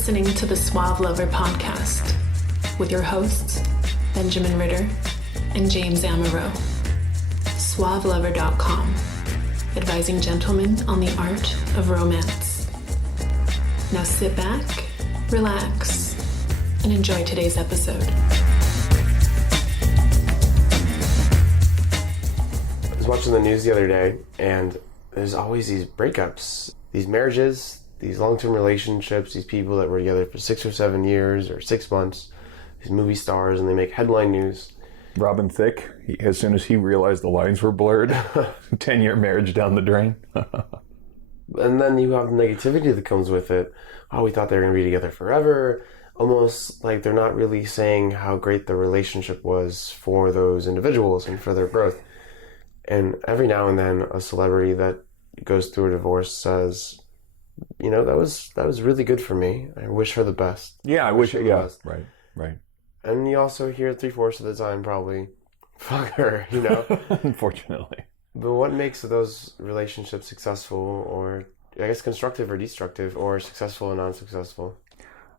listening to the Suave Lover podcast with your hosts, Benjamin Ritter and James Amaro. SuaveLover.com, advising gentlemen on the art of romance. Now sit back, relax, and enjoy today's episode. I was watching the news the other day, and there's always these breakups, these marriages, these long-term relationships, these people that were together for 6 or 7 years or 6 months, these movie stars, and they make headline news. Robin Thicke, as soon as he realized the lines were blurred, 10-year marriage down the drain. And then you have the negativity that comes with it. Oh, we thought they were going to be together forever. Almost like they're not really saying how great the relationship was for those individuals and for their growth. And every now and then, a celebrity that goes through a divorce says, you know, that was really good for me. I wish her the best. Yeah, I wish her the best. Right. And you also hear 3/4 of the time probably, fuck her, you know. Unfortunately. But what makes those relationships successful, or I guess constructive or destructive, or successful and unsuccessful?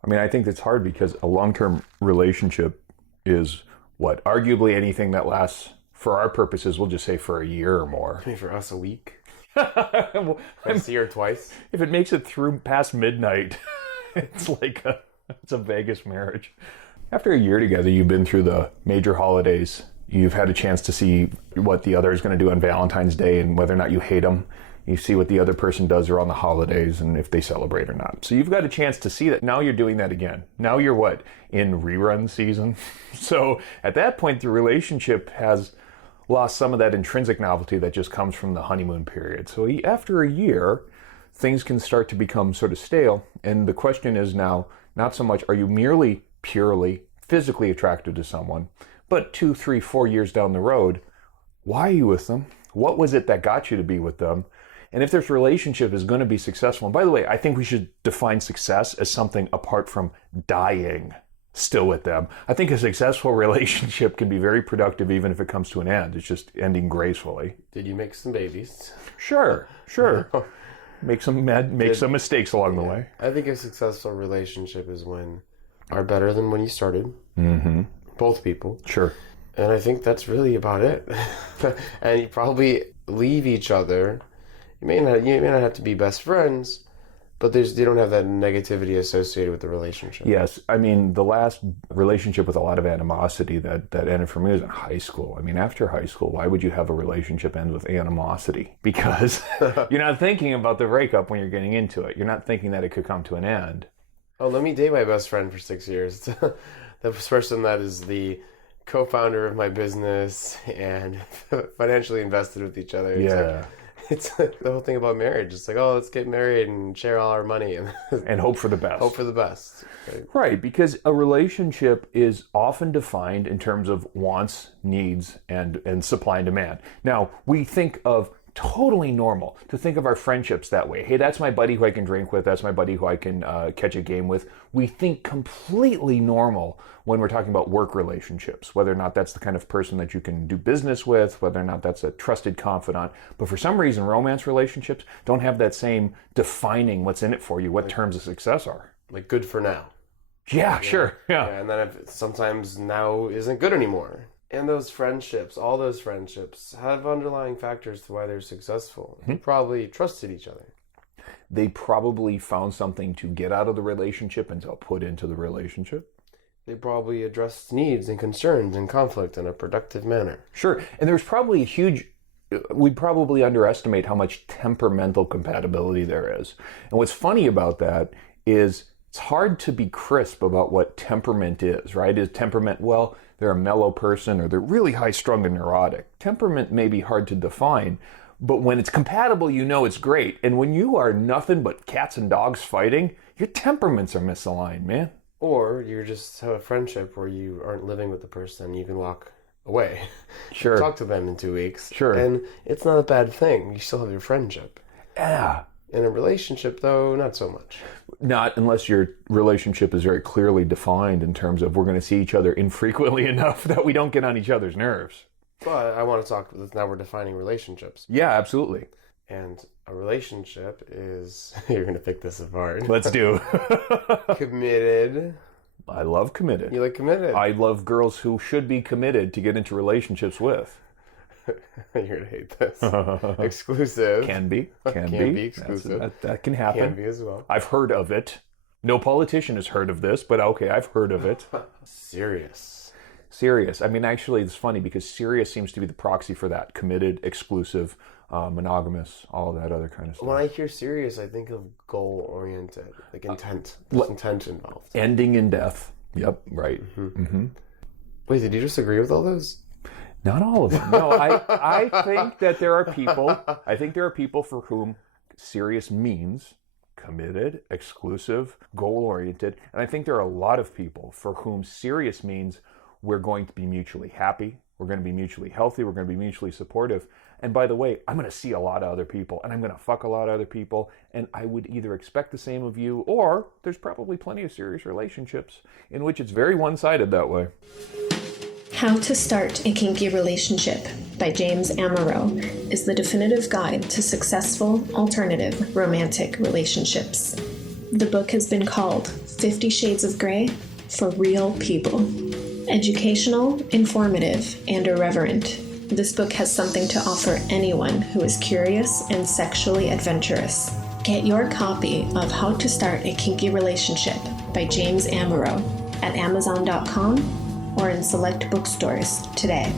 I mean, I think it's hard because a long-term relationship is what? Arguably anything that lasts, for our purposes, we'll just say for a year or more. I mean, for us, a week. Well, I see her twice. If it makes it through past midnight, it's like it's a Vegas marriage. After a year together, you've been through the major holidays. You've had a chance to see what the other is going to do on Valentine's Day and whether or not you hate them. You see what the other person does around the holidays and if they celebrate or not. So you've got a chance to see that. Now you're doing that again. Now you're what? In rerun season? So at that point, the relationship has lost some of that intrinsic novelty that just comes from the honeymoon period. So after a year, things can start to become sort of stale. And the question is now, not so much are you merely purely physically attracted to someone, but 2, 3, 4 years down the road, why are you with them? What was it that got you to be with them? And if this relationship is going to be successful, and by the way, I think we should define success as something apart from dying still with them. I think a successful relationship can be very productive even if it comes to an end. It's just ending gracefully. Did you make some babies? Sure. Make some mistakes along the way. I think a successful relationship is when are better than when you started. Mm-hmm. Both people. Sure. And I think that's really about it. And you probably leave each other. You may not have to be best friends, but you don't have that negativity associated with the relationship. Yes. I mean, the last relationship with a lot of animosity that ended for me was in high school. I mean, after high school, why would you have a relationship end with animosity? Because you're not thinking about the breakup when you're getting into it. You're not thinking that it could come to an end. Oh, let me date my best friend for 6 years. The person that is the co-founder of my business and financially invested with each other. It's like the whole thing about marriage. It's like, oh, let's get married and share all our money. And hope for the best. Hope for the best. Right, because a relationship is often defined in terms of wants, needs, and supply and demand. Now, we think of totally normal to think of our friendships that way. Hey, that's my buddy who I can drink with. That's my buddy who I can catch a game with. We think completely normal when we're talking about work relationships, whether or not that's the kind of person that you can do business with, whether or not that's a trusted confidant. But for some reason, romance relationships don't have that same defining what's in it for you, what terms of success are. Like good for now. Yeah, sure. Yeah. And then sometimes now isn't good anymore. And those friendships, all those friendships, have underlying factors to why they're successful. They probably trusted each other. They probably found something to get out of the relationship and to put into the relationship. They probably addressed needs and concerns and conflict in a productive manner. Sure. And there's probably we probably underestimate how much temperamental compatibility there is. And what's funny about that is it's hard to be crisp about what temperament is, right? Is temperament, well, they're a mellow person or they're really high-strung and neurotic. Temperament may be hard to define, but when it's compatible, you know it's great. And when you are nothing but cats and dogs fighting, your temperaments are misaligned, man. Or you just have a friendship where you aren't living with the person, you can walk away. Sure. Talk to them in 2 weeks. Sure. And it's not a bad thing. You still have your friendship. Yeah. In a relationship, though, not so much. Not unless your relationship is very clearly defined in terms of we're going to see each other infrequently enough that we don't get on each other's nerves. But I want to talk, now we're defining relationships. Yeah, absolutely. And a relationship is, you're going to pick this apart. Let's do. Committed. I love committed. You like committed? I love girls who should be committed to get into relationships with. You're going to hate this. Exclusive. Can be. Can be exclusive. That can happen. Can be as well. I've heard of it. No politician has heard of this, but okay, I've heard of it. Serious. Serious. I mean, actually, it's funny because serious seems to be the proxy for that. Committed, exclusive, monogamous, all that other kind of stuff. When I hear serious, I think of goal-oriented, like intent. There's intent involved. Ending in death. Yep, right. Mm-hmm. Wait, did you just agree with all those? Not all of them. No, I think that there are people, for whom serious means committed, exclusive, goal-oriented. And I think there are a lot of people for whom serious means we're going to be mutually happy, we're going to be mutually healthy, we're going to be mutually supportive. And by the way, I'm going to see a lot of other people, and I'm going to fuck a lot of other people, and I would either expect the same of you, or there's probably plenty of serious relationships in which it's very one-sided that way. How to Start a Kinky Relationship by James Amaro is the definitive guide to successful alternative romantic relationships. The book has been called 50 Shades of Grey for real people. Educational, informative, and irreverent, this book has something to offer anyone who is curious and sexually adventurous. Get your copy of How to Start a Kinky Relationship by James Amaro at Amazon.com or in select bookstores today.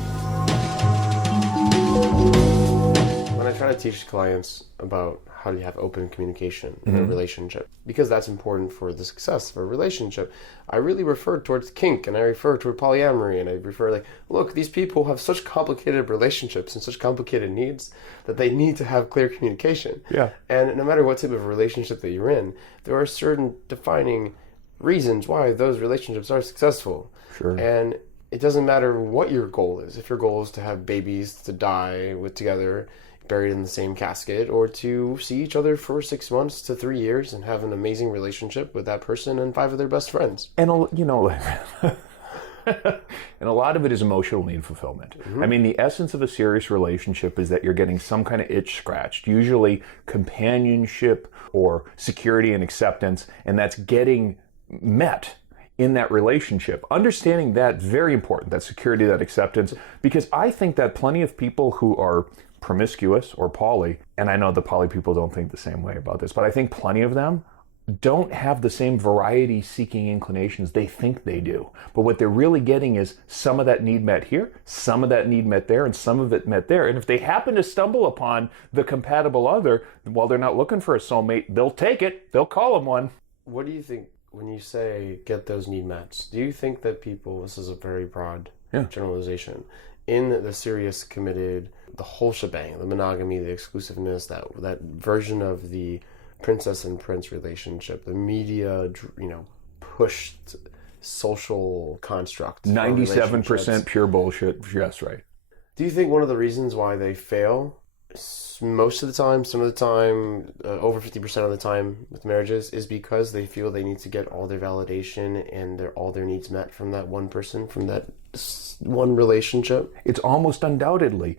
When I try to teach clients about how to have open communication in a relationship, because that's important for the success of a relationship, I really refer towards kink, and I refer toward polyamory, and I refer like, look, these people have such complicated relationships and such complicated needs that they need to have clear communication. Yeah. And no matter what type of relationship that you're in, there are certain defining reasons why those relationships are successful. Sure. And it doesn't matter what your goal is. If your goal is to have babies to die with together, buried in the same casket, or to see each other for 6 months to 3 years and have an amazing relationship with that person and 5 of their best friends. And, you know, and a lot of it is emotional need fulfillment. I mean, the essence of a serious relationship is that you're getting some kind of itch scratched, usually companionship or security and acceptance, and that's getting met in that relationship. Understanding that, very important, that security, that acceptance, because I think that plenty of people who are promiscuous or poly, and I know the poly people don't think the same way about this, but I think plenty of them don't have the same variety-seeking inclinations they think they do. But what they're really getting is some of that need met here, some of that need met there, and some of it met there. And if they happen to stumble upon the compatible other, while they're not looking for a soulmate, they'll take it, they'll call them one. What do you think when you say get those need mets? Do you think that people, this is a very broad generalization, in the serious, committed, the whole shebang, the monogamy, the exclusiveness, that version of the princess and prince relationship, the media, pushed social construct, 97% pure bullshit. Yes, right. Do you think one of the reasons why they fail, most of the time, some of the time, over 50% of the time with marriages, is because they feel they need to get all their validation and all their needs met from that one person, from that one relationship? It's almost undoubtedly.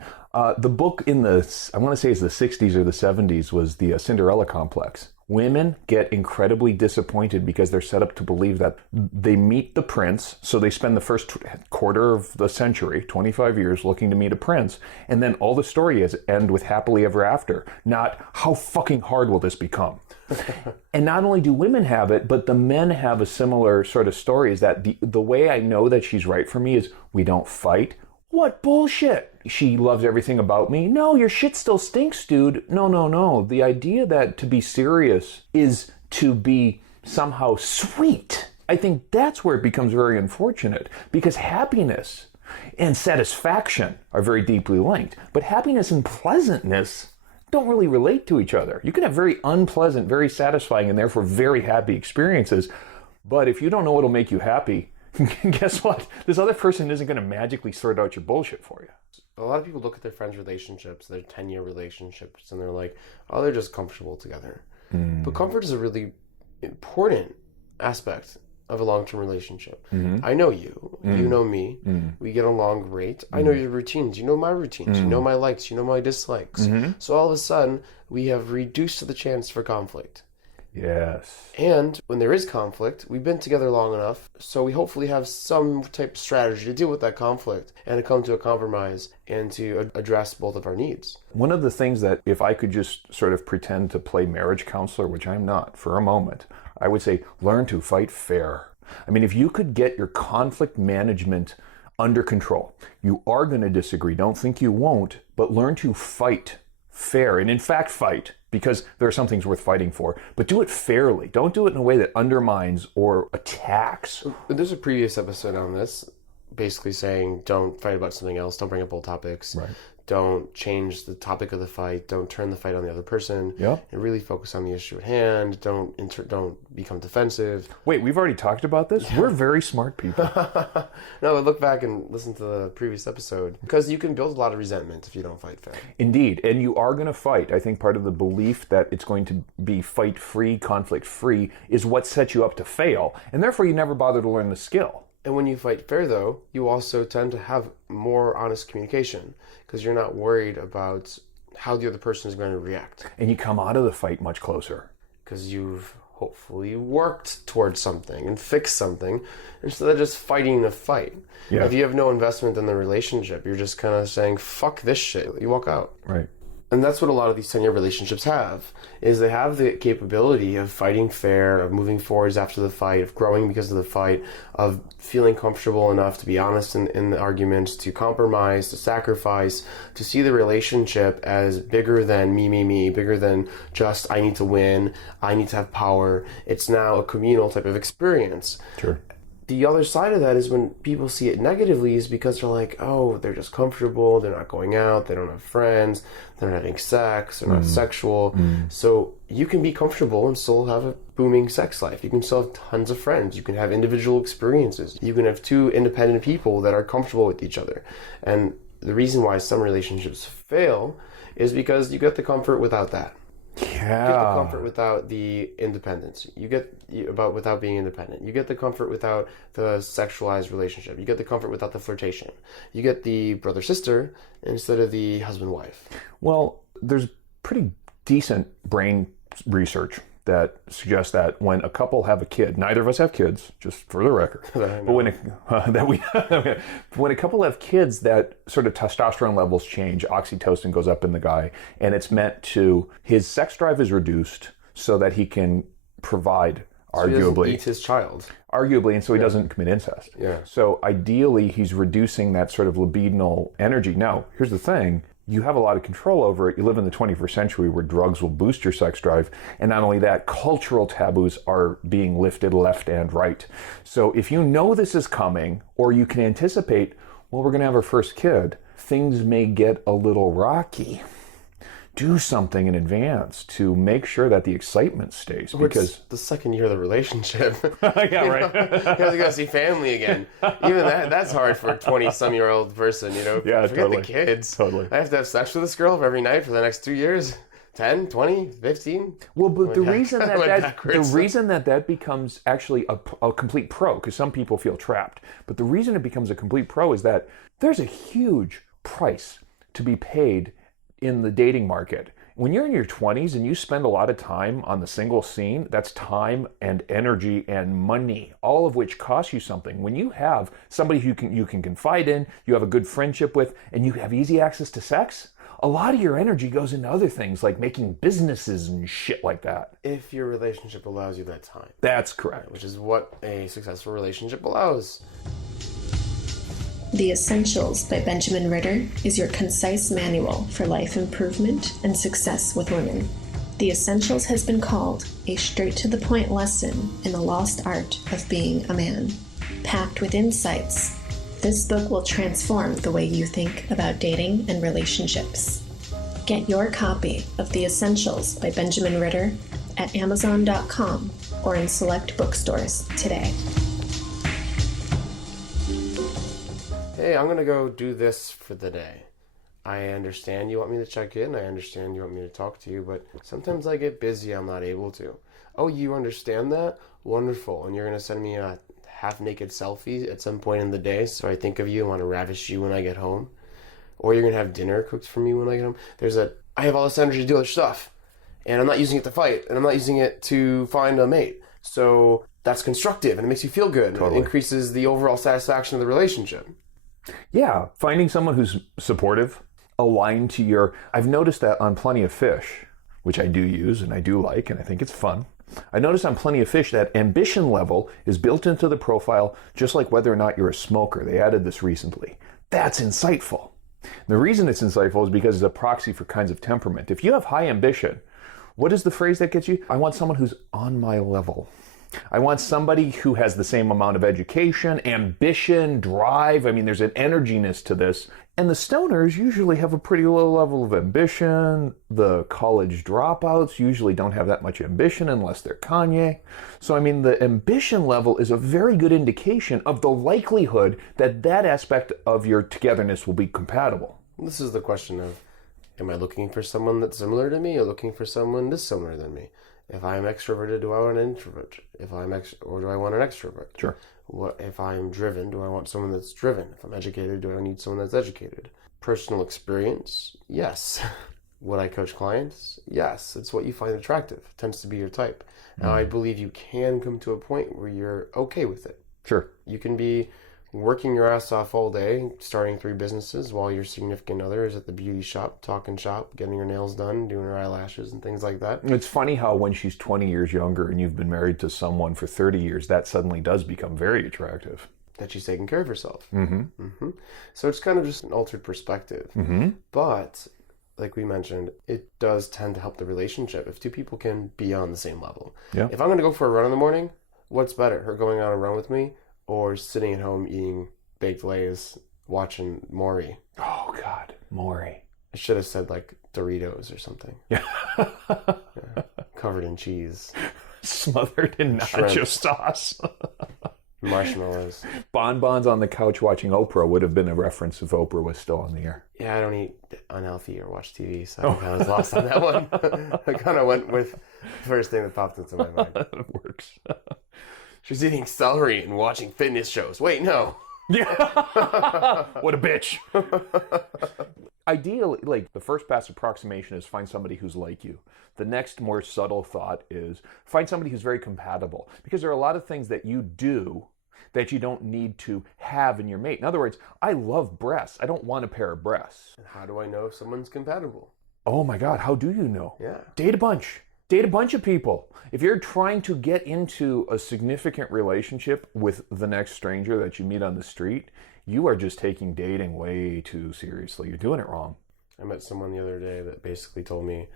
The book in the, I want to say it's the 60s or the 70s, was the Cinderella complex. Women get incredibly disappointed because they're set up to believe that they meet the prince, so they spend the first quarter of the century, 25 years, looking to meet a prince, and then all the story is end with happily ever after, not how fucking hard will this become. And not only do women have it, but the men have a similar sort of story, is that the way I know that she's right for me is we don't fight. What bullshit? She loves everything about me. No, your shit still stinks, dude. No. The idea that to be serious is to be somehow sweet, I think that's where it becomes very unfortunate, because happiness and satisfaction are very deeply linked. But happiness and pleasantness don't really relate to each other. You can have very unpleasant, very satisfying, and therefore very happy experiences. But if you don't know what'll make you happy, guess what? This other person isn't going to magically sort out your bullshit for you. A lot of people look at their friends' relationships, their 10-year relationships, and they're like, oh, they're just comfortable together. But comfort is a really important aspect of a long-term relationship. I know you. You know me. We get along great. I know your routines. You know my routines. You know my likes. You know my dislikes. So all of a sudden, we have reduced the chance for conflict. Yes. And when there is conflict, we've been together long enough, so we hopefully have some type of strategy to deal with that conflict and to come to a compromise and to address both of our needs. One of the things that, if I could just sort of pretend to play marriage counselor, which I'm not for a moment, I would say learn to fight fair. I mean, if you could get your conflict management under control, you are going to disagree. Don't think you won't, but learn to fight fair. And in fact, fight, because there are some things worth fighting for, but do it fairly. Don't do it in a way that undermines or attacks. There's a previous episode on this, basically saying don't fight about something else, don't bring up old topics, Right. Don't change the topic of the fight, don't turn the fight on the other person, Yep. and really focus on the issue at hand. Don't become defensive. Wait, we've already talked about this? We're very smart people. No, but look back and listen to the previous episode, because you can build a lot of resentment if you don't fight fair. Indeed, and you are going to fight. I think part of the belief that it's going to be fight-free, conflict-free is what sets you up to fail, and therefore you never bother to learn the skill. And when you fight fair, though, you also tend to have more honest communication, because you're not worried about how the other person is going to react. And you come out of the fight much closer. Because you've hopefully worked towards something and fixed something instead of just fighting the fight. Yeah. If you have no investment in the relationship, you're just kind of saying, fuck this shit. You walk out. Right. And that's what a lot of these 10-year relationships have, is they have the capability of fighting fair, of moving forwards after the fight, of growing because of the fight, of feeling comfortable enough to be honest in the arguments, to compromise, to sacrifice, to see the relationship as bigger than me, bigger than just I need to win, I need to have power. It's now a communal type of experience. Sure. The other side of that is when people see it negatively is because they're like, oh, they're just comfortable, they're not going out, they don't have friends, they're not having sex, they're not sexual. So you can be comfortable and still have a booming sex life. You can still have tons of friends. You can have individual experiences. You can have two independent people that are comfortable with each other. And the reason why some relationships fail is because you get the comfort without that. Yeah. You get the comfort without the independence. Without being independent. You get the comfort without the sexualized relationship. You get the comfort without the flirtation. You get the brother-sister instead of the husband-wife. Well, there's pretty decent brain research that suggests that when a couple have a kid, neither of us have kids, just for the record, but when a couple have kids, that sort of testosterone levels change, oxytocin goes up in the guy, and it's meant to, his sex drive is reduced so that he can provide, So he arguably. doesn't eat his child. Arguably, and so he doesn't commit incest. Yeah. So ideally, he's reducing that sort of libidinal energy. Now, here's the thing. You have a lot of control over it. You live in the 21st century where drugs will boost your sex drive. And not only that, cultural taboos are being lifted left and right. So if you know this is coming, or you can anticipate, well, we're going to have our first kid, things may get a little rocky. Do something in advance to make sure that the excitement stays. Because It's the second year of the relationship. yeah, right. You have to go see family again. Even that's hard for a 20-some-year-old person, Yeah, Forget totally. the kids. Totally. I have to have sex with this girl every night for the next 2 years. 10, 20, 15? Well, but the Went reason that becomes actually a complete pro, because some people feel trapped, but the reason it becomes a complete pro is that there's a huge price to be paid in the dating market. When you're in your 20s and you spend a lot of time on the single scene, that's time and energy and money, all of which costs you something. When you have somebody who you can confide in, you have a good friendship with, and you have easy access to sex, a lot of your energy goes into other things like making businesses and shit like that. If your relationship allows you that time. That's correct. Which is what a successful relationship allows. The Essentials by Benjamin Ritter is your concise manual for life improvement and success with women. The Essentials has been called a straight-to-the-point lesson in the lost art of being a man. Packed with insights, this book will transform the way you think about dating and relationships. Get your copy of The Essentials by Benjamin Ritter at Amazon.com or in select bookstores today. Hey, I'm going to go do this for the day. I understand you want me to check in. I understand you want me to talk to you, but sometimes I get busy. I'm not able to. Oh, you understand that? Wonderful. And you're going to send me a half-naked selfie at some point in the day so I think of you and want to ravish you when I get home. Or you're going to have dinner cooked for me when I get home. I have all this energy to do other stuff. And I'm not using it to fight. And I'm not using it to find a mate. So that's constructive and it makes you feel good. Totally. It increases the overall satisfaction of the relationship. Yeah, finding someone who's supportive, aligned to your... I've noticed that on Plenty of Fish, which I do use and I do like, and I think it's fun. I noticed on Plenty of Fish that ambition level is built into the profile, just like whether or not you're a smoker. They added this recently. That's insightful. The reason it's insightful is because it's a proxy for kinds of temperament. If you have high ambition, what is the phrase that gets you? I want someone who's on my level. I want somebody who has the same amount of education, ambition, drive. I mean, there's an energiness to this. And the stoners usually have a pretty low level of ambition. The college dropouts usually don't have that much ambition unless they're Kanye. So, I mean, the ambition level is a very good indication of the likelihood that that aspect of your togetherness will be compatible. This is the question of, am I looking for someone that's similar to me or looking for someone dissimilar than me? If I'm extroverted, do I want an introvert? Or do I want an extrovert? Sure. If I'm driven, do I want someone that's driven? If I'm educated, do I need someone that's educated? Personal experience? Yes. Would I coach clients? Yes. It's what you find attractive. It tends to be your type. Now, I believe you can come to a point where you're okay with it. Sure. You can be working your ass off all day, starting 3 businesses while your significant other is at the beauty shop, talking shop, getting her nails done, doing her eyelashes and things like that. It's funny how when she's 20 years younger and you've been married to someone for 30 years, that suddenly does become very attractive. That she's taking care of herself. Mm-hmm. So it's kind of just an altered perspective. Mm-hmm. But, like we mentioned, it does tend to help the relationship if 2 people can be on the same level. Yeah. If I'm going to go for a run in the morning, what's better? Her going on a run with me or sitting at home eating baked lays, watching Maury? Oh, God. Maury. I should have said like Doritos or something. Yeah. Yeah. Covered in cheese. Smothered in Shrimp. nacho sauce. Marshmallows. Bonbons on the couch watching Oprah would have been a reference if Oprah was still on the air. Yeah, I don't eat unhealthy or watch TV, so I kind of was lost on that one. I kind of went with the first thing that popped into my mind. It works. She's eating celery and watching fitness shows. Wait, no. Yeah. What a bitch. Ideally, like, the first pass approximation is find somebody who's like you. The next more subtle thought is find somebody who's very compatible. Because there are a lot of things that you do that you don't need to have in your mate. In other words, I love breasts. I don't want a pair of breasts. And how do I know if someone's compatible? Oh my God, how do you know? Yeah. Date a bunch. Date a bunch of people. If you're trying to get into a significant relationship with the next stranger that you meet on the street, you are just taking dating way too seriously. You're doing it wrong. I met someone the other day that basically told me,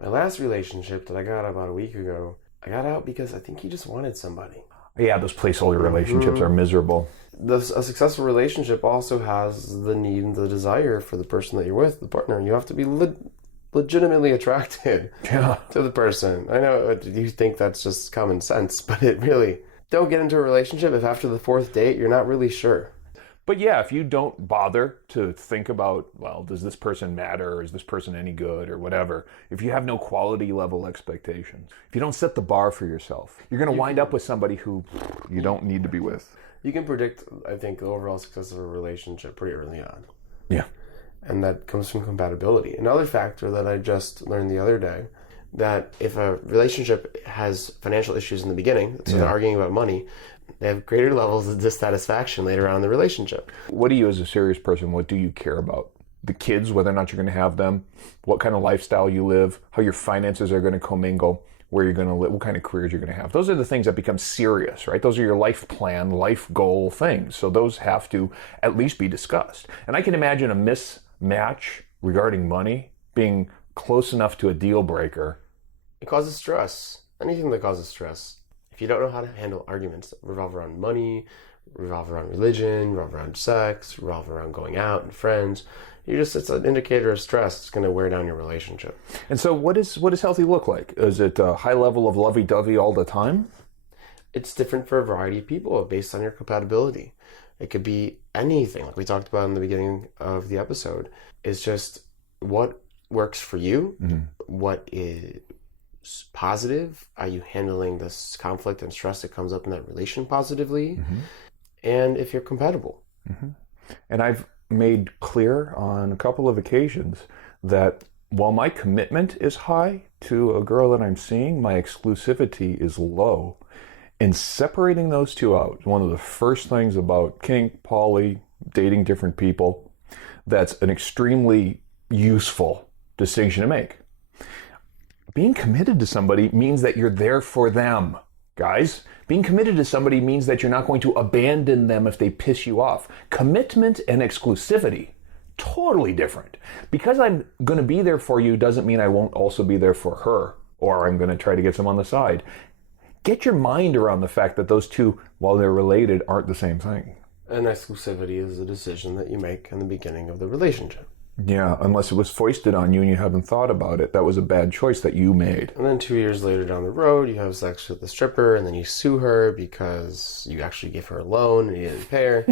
my last relationship that I got about a week ago, I got out because I think he just wanted somebody. Yeah, those placeholder relationships are miserable. A successful relationship also has the need and the desire for the person that you're with, the partner. You have to be legitimately attracted to the person. I know you think that's just common sense, but it really... Don't get into a relationship if after the 4th date you're not really sure. But yeah, if you don't bother to think about, well, does this person matter, or is this person any good, or whatever, if you have no quality level expectations, if you don't set the bar for yourself, you're going to wind up with somebody who you don't need to be with. You can predict, I think, the overall success of a relationship pretty early on. Yeah. And that comes from compatibility. Another factor that I just learned the other day, that if a relationship has financial issues in the beginning, so they're arguing about money, they have greater levels of dissatisfaction later on in the relationship. What do you, as a serious person, what do you care about? The kids, whether or not you're going to have them, what kind of lifestyle you live, how your finances are going to commingle, where you're going to live, what kind of careers you're going to have. Those are the things that become serious, right? Those are your life plan, life goal things. So those have to at least be discussed. And I can imagine a mismatch regarding money being close enough to a deal breaker. It causes stress. Anything that causes stress. If you don't know how to handle arguments that revolve around money, revolve around religion, revolve around sex, revolve around going out and friends, it's an indicator of stress. It's going to wear down your relationship. And so what does healthy look like? Is it a high level of lovey-dovey all the time? It's different for a variety of people based on your compatibility. It could be anything, like we talked about in the beginning of the episode. It's just what works for you, what is positive. Are you handling this conflict and stress that comes up in that relation positively? And if you're compatible. And I've made clear on a couple of occasions that while my commitment is high to a girl that I'm seeing, my exclusivity is low. And separating those two out, one of the first things about kink, poly, dating different people, that's an extremely useful distinction to make. Being committed to somebody means that you're there for them, guys. Being committed to somebody means that you're not going to abandon them if they piss you off. Commitment and exclusivity, totally different. Because I'm going to be there for you doesn't mean I won't also be there for her, or I'm going to try to get some on the side. Get your mind around the fact that those two, while they're related, aren't the same thing. And exclusivity is a decision that you make in the beginning of the relationship. Yeah, unless it was foisted on you and you haven't thought about it. That was a bad choice that you made. And then 2 years later down the road, you have sex with the stripper, and then you sue her because you actually gave her a loan and you didn't pay her.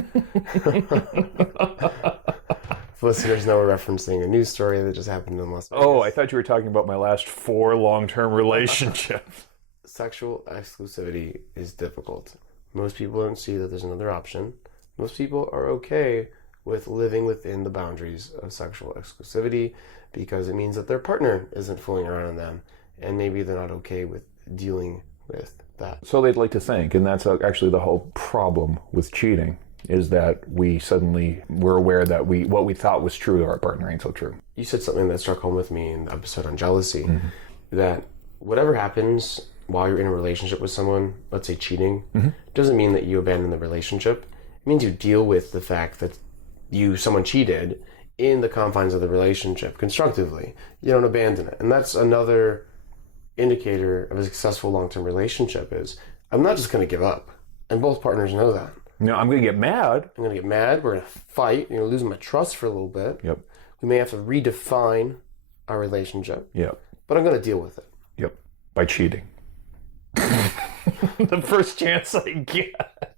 If listeners know, we're referencing a news story that just happened in Las Vegas. Oh, I thought you were talking about my last 4 long-term relationships. Sexual exclusivity is difficult. Most people don't see that there's another option. Most people are okay with living within the boundaries of sexual exclusivity because it means that their partner isn't fooling around on them, and maybe they're not okay with dealing with that. So they'd like to think, and that's actually the whole problem with cheating, is that we suddenly were aware that what we thought was true of our partner ain't so true. You said something that struck home with me in the episode on jealousy, that whatever happens while you're in a relationship with someone, let's say cheating, doesn't mean that you abandon the relationship. It means you deal with the fact that someone cheated in the confines of the relationship constructively. You don't abandon it. And that's another indicator of a successful long-term relationship is, I'm not just going to give up. And both partners know that. No, I'm going to get mad. I'm going to get mad. We're going to fight. You're going to lose my trust for a little bit. Yep. We may have to redefine our relationship. Yep. But I'm going to deal with it. Yep. By cheating. The first chance I get.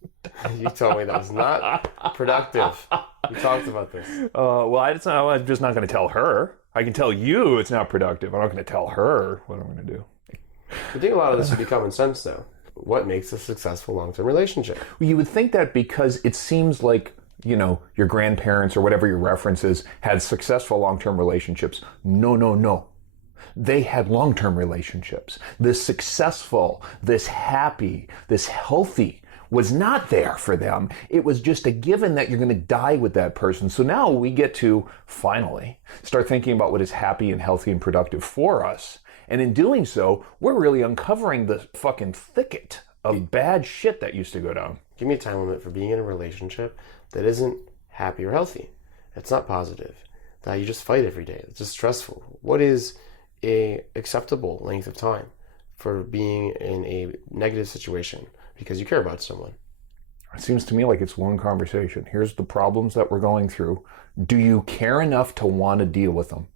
You told me that was not productive. We talked about this. I'm just not going to tell her. I can tell you it's not productive. I'm not going to tell her what I'm going to do. I think a lot of this would be common sense, though. What makes a successful long-term relationship? Well, you would think that because it seems like, your grandparents or whatever your reference is had successful long-term relationships. No. They had long-term relationships. This successful, this happy, this healthy was not there for them. It was just a given that you're going to die with that person. So now we get to finally start thinking about what is happy and healthy and productive for us. And in doing so, we're really uncovering the fucking thicket of bad shit that used to go down. Give me a time limit for being in a relationship that isn't happy or healthy. It's not positive. That you just fight every day. It's just stressful. What is a acceptable length of time for being in a negative situation because you care about someone? It seems to me like it's one conversation. Here's the problems that we're going through. Do you care enough to want to deal with them?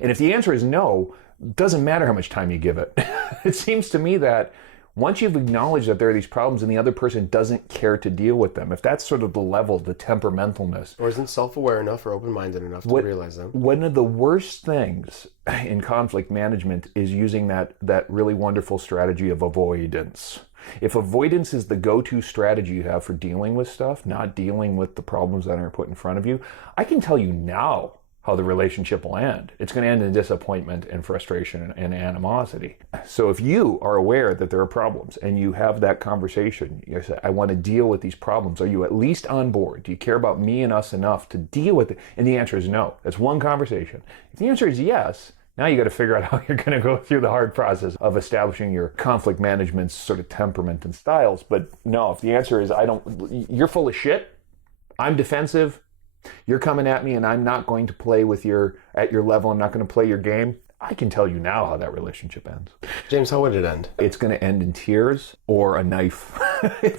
And if the answer is no, doesn't matter how much time you give it. It seems to me that once you've acknowledged that there are these problems and the other person doesn't care to deal with them, if that's sort of the level, the temperamentalness. Or isn't self-aware enough or open-minded enough to realize them. One of the worst things in conflict management is using that really wonderful strategy of avoidance. If avoidance is the go-to strategy you have for dealing with stuff, not dealing with the problems that are put in front of you, I can tell you now how the relationship will end. It's going to end in disappointment and frustration and animosity. So if you are aware that there are problems and you have that conversation, you say, I want to deal with these problems. Are you at least on board? Do you care about me and us enough to deal with it? And the answer is no. That's one conversation. If the answer is yes, now you got to figure out how you're going to go through the hard process of establishing your conflict management sort of temperament and styles. But no, if the answer is you're full of shit, I'm defensive, you're coming at me and I'm not going to play at your level, I'm not going to play your game, I can tell you now how that relationship ends. James, how would it end? It's going to end in tears or a knife.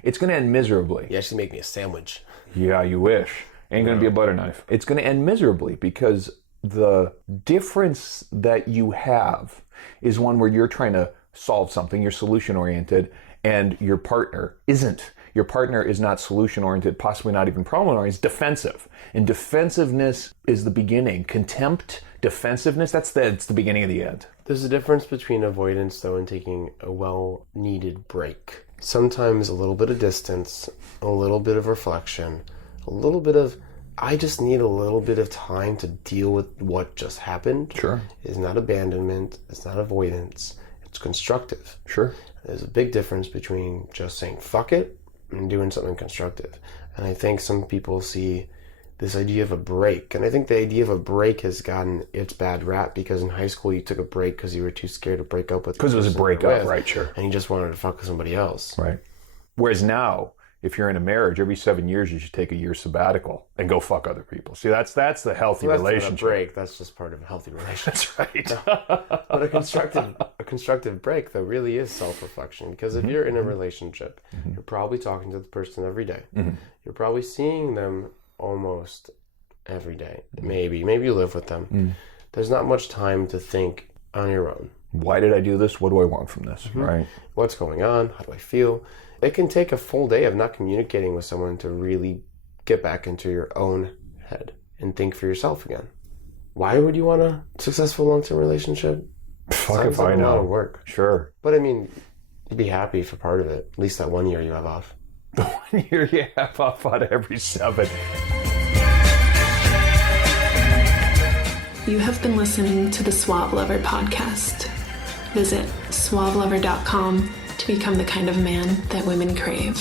It's going to end miserably. You actually make me a sandwich. Yeah, you wish. Ain't going to be a butter knife. It's going to end miserably because the difference that you have is one where you're trying to solve something, you're solution oriented, and your partner isn't. your partner is not solution-oriented, possibly not even problem-oriented, it's defensive. And defensiveness is the beginning. Contempt, defensiveness, it's the beginning of the end. There's a difference between avoidance, though, and taking a well-needed break. Sometimes a little bit of distance, a little bit of reflection, a little bit of, I just need a little bit of time to deal with what just happened. Sure. Is not abandonment, it's not avoidance, it's constructive. Sure. There's a big difference between just saying fuck it and doing something constructive. And I think some people see this idea of a break. And I think the idea of a break has gotten its bad rap because in high school you took a break because you were too scared to break up with the Because it was a person you were breakup, with, right, sure. and you just wanted to fuck with somebody else. Right. Whereas now, if you're in a marriage, every 7 years you should take a year sabbatical and go fuck other people. See, that's the healthy Well, that's relationship. not a break. That's just part of a healthy relationship. That's right. But a constructive break, though, really is self-reflection. Because if you're in a relationship, you're probably talking to the person every day. You're probably seeing them almost every day. Maybe you live with them. There's not much time to think on your own. Why did I do this? What do I want from this? Right. What's going on? How do I feel? It can take a full day of not communicating with someone to really get back into your own head and think for yourself again. Why would you want a successful long-term relationship? Fuck Sounds if like I a lot know. of work. Sure. But I mean, you'd be happy for part of it. At least that 1 year you have off. The 1 year you have off out of every 7. You have been listening to the Suave Lover podcast. Visit suavelover.com to become the kind of man that women crave.